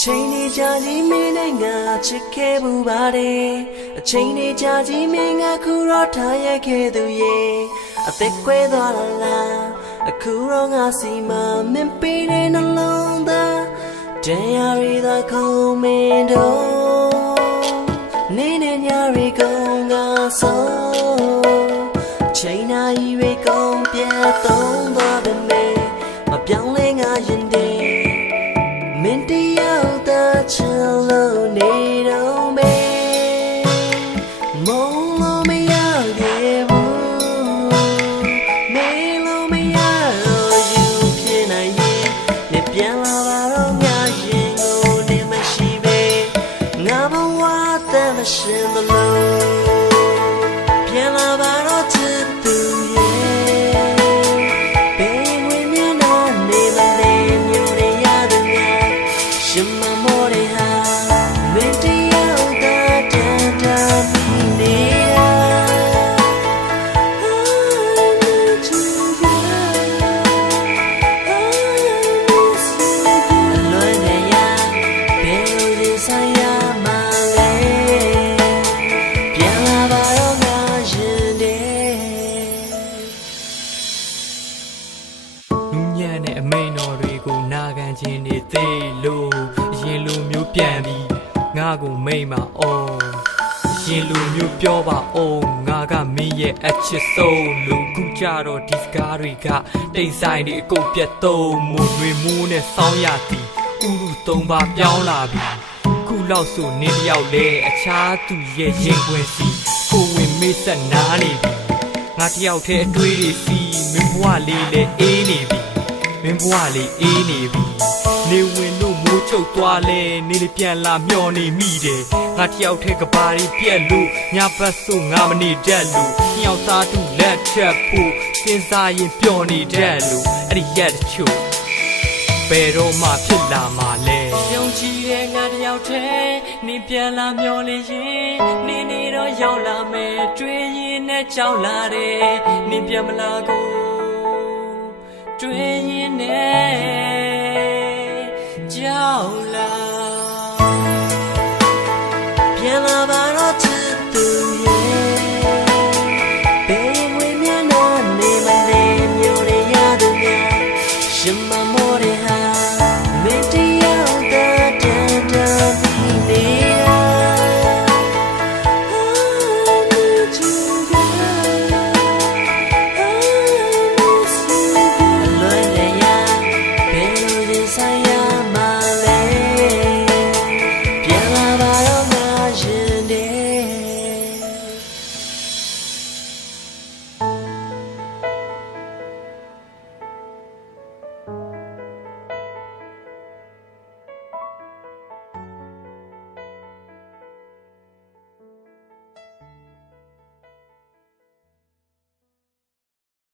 ချိန်နေကြကြီးမင်းနဲ့ငါချစ်ခဲ့ဘူးပါတယ်အချိန်နေကြကြီးမင်းငါခုတော့ထားရခဲ့သူရဲ့အသက်ကွဲသွားလားအခုတော့ငါစီမမင်းပေးတဲ့နှလုံးသားတရားရီသာခုံမင်းတို့နေနဲ့ညရီကုန်ငါဆုံးချိန်နာရီတွေကုန်ပြတ်သုံးသွားပေမဲ့မပြောင်းလဲငါရင်တည်းမင်းတယောက်သာချစ်လို့နေတော့မယ်မုန်းလို့မရခဲ့ဘူးမေးလို့မရတော့ယူဖြစ်နိုင်ရင်နေပြန်လာပါတော့ငါရင်ကိုနေမရှိပဲငါဘဝတည်းမရှင်သလိုပြန်လာပါတော့ချစ်သူနဲ့အမိန်တော်တွေကိုနာခံခြင်းနေသေးလို့အရင်လူမျိုးပြန်ပြီးငါကိုမိန်မအောင်အရင်လူမျိုးပြောပါအောင်ငါကမင်းရဲ့အချစ်ဆုံးလူခုကြတော့ဒီစကားတွေကတိတ်ဆိုင်တွေအကုန်ပြတ်သုံးမွေမူးနဲ့စောင်းရသည်ဥရုသုံးပါပြောင်းလာပြီခုလောက်ဆိုနင်းတယောက်လဲအခြားသူရဲ့ရင်ခွင်စီကိုဝင်မေးဆက်နားနေပြီငါတယောက်တည်းအတွေးတွေစီမင်းဘဝလေးလဲအေးနေပြီမင်းဘဝလေးအေးနေပြီနေဝင်လို့မိုးချုပ်သွားလဲနေလေပြန်လာမျောနေမိတယ်ငါတယောက်တည်းကဘာတွေပြက်လို့ညဘက်ဆိုငါမနေတတ်လို့ညောင်သားတူလက်ထပ်ဖို့စဉ်းစားရင်ပျော်နေတတ်လို့အဲ့ဒီရက်တချို့ဘယ်တော့မှဖြစ်လာမှာလဲယုံကြည်တဲ့ငါတယောက်တည်းနေပြန်လာမျောနေရင်နေတော့ရောက်လာမယ်တွေ့ရင်နဲ့ကြောက်လာတယ်နေပြန်မလာကိုတွေ့ရင်နဲ့ကြောက်လာ